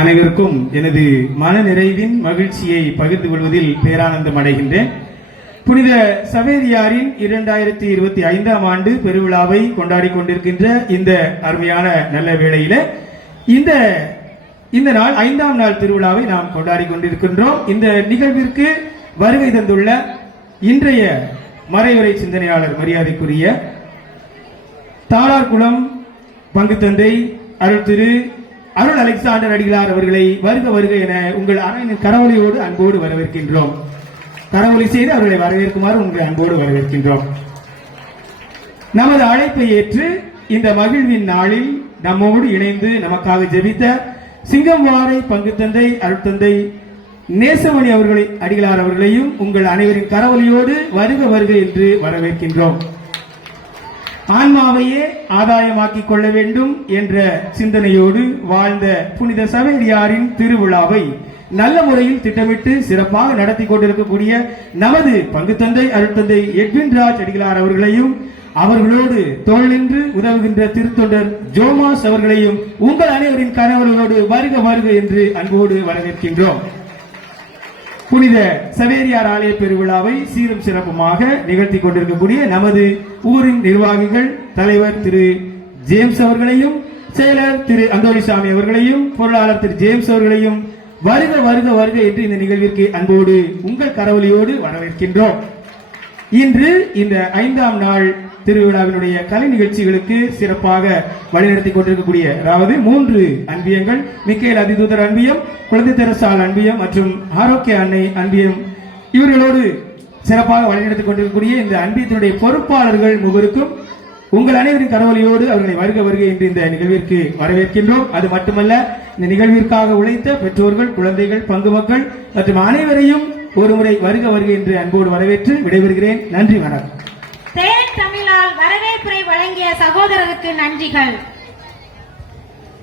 அனைவருக்கும் எனது மன நிறைவின் மகிழ்ச்சியை பகிர்ந்து கொள்வதில் பேரானந்தம் அடைகின்றேன். புனித சவேரியாரின் 2025ஆம் ஆண்டு பெருவிழாவை கொண்டாடி கொண்டிருக்கின்ற இந்த அருமையான நல்ல வேளையில இந்த நாள் 5ஆம் நாள் திருவிழாவை நாம் கொண்டாடி கொண்டிருக்கின்றோம். இந்த நிகழ்விற்கு வருகை தந்துள்ள இன்றைய மறைவுரை சிந்தனையாளர் மரியாதைக்குரிய தாளார்குளம் பங்கு தந்தை அருள் திரு அருள் அலெக்சாண்டர் அடிகளார் அவர்களை வருக வருக என உங்கள் அறையின் கரவொலியோடு அன்போடு வரவேற்கின்றோம். கரவொலி செய்து அவர்களை வரவேற்குமாறு உங்கள் அன்போடு வரவேற்கின்றோம். நமது அழைப்பை ஏற்று இந்த மகிழ்வின் நாளில் நம்மோடு இணைந்து நமக்காக ஜெபித்த சிங்கம்வாரை பங்கு தந்தை அருள் தந்தை நேசமணி அவர்களை அடிகளார் அவர்களையும் உங்கள் அனைவரின் கரவொலியோடு வருக வருக என்று வரவேற்கின்றோம். ஆன்மாவையே ஆதாயமாக்கிக் கொள்ள வேண்டும் என்ற சிந்தனையோடு வாழ்ந்த புனித சவேரியாரின் திருவிழாவை நல்ல முறையில் திட்டமிட்டு சிறப்பாக நடத்தி கொண்டிருக்கக்கூடிய நமது பங்கு தந்தை அருட்தந்தை எட்வின் ராஜ் அடிகளார் அவர்களையும் அவர்களோடு தோள் நின்று உதவுகின்ற திருத்தொண்டர் ஜோமாஸ் அவர்களையும் உங்கள் அனைவரின் கனவுகளோடு வருக வருக என்று அன்போடு வரவேற்கின்றோம். புனித சவேரியார் ஆலய பெருவிழாவை சீரும் சிறப்புமாக நிகழ்த்தி கொண்டிருக்கக்கூடிய நமது ஊரின் நிர்வாகிகள் தலைவர் திரு ஜேம்ஸ் அவர்களையும் செயலர் திரு அந்தோணிசாமி அவர்களையும் பொருளாளர் திரு ஜேம்ஸ் அவர்களையும் வருக வருக வருக என்று இந்த நிகழ்விற்கு அன்போடு உங்கள் கரவொலியோடு வரவேற்கின்றோம். இன்று இந்த 5ஆம் நாள் திருவிழாவினுடைய கலை நிகழ்ச்சிகளுக்கு சிறப்பாக வழிநடத்தி கொண்டிருக்கக்கூடிய அதாவது 3 அன்பியங்கள் மிக்கேல் அதிதூதர் அன்பியம், குழந்தை தெரசால் அன்பியம் மற்றும் ஆரோக்கிய அன்னை அன்பியம் இவர்களோடு சிறப்பாக வழிநடத்தி கொண்டிருக்கக்கூடிய இந்த அன்பியத்தினுடைய பொறுப்பாளர்கள் முகருக்கும் உங்கள் அனைவரின் கரவொலியோடு அவர்களை வருக வருக என்று இந்த நிகழ்விற்கு வரவேற்கின்றோம். அது மட்டுமல்ல, இந்த நிகழ்விற்காக உழைத்த பெற்றோர்கள், குழந்தைகள், பங்கு மக்கள் மற்றும் அனைவரையும் ஒருமுறை வருக வருக என்று அன்போடு வரவேற்று விடைபெறுகிறேன். நன்றி, வணக்கம். தமிழால் வரவேற்புரை வழங்கிய சகோதரருக்கு நன்றிகள்.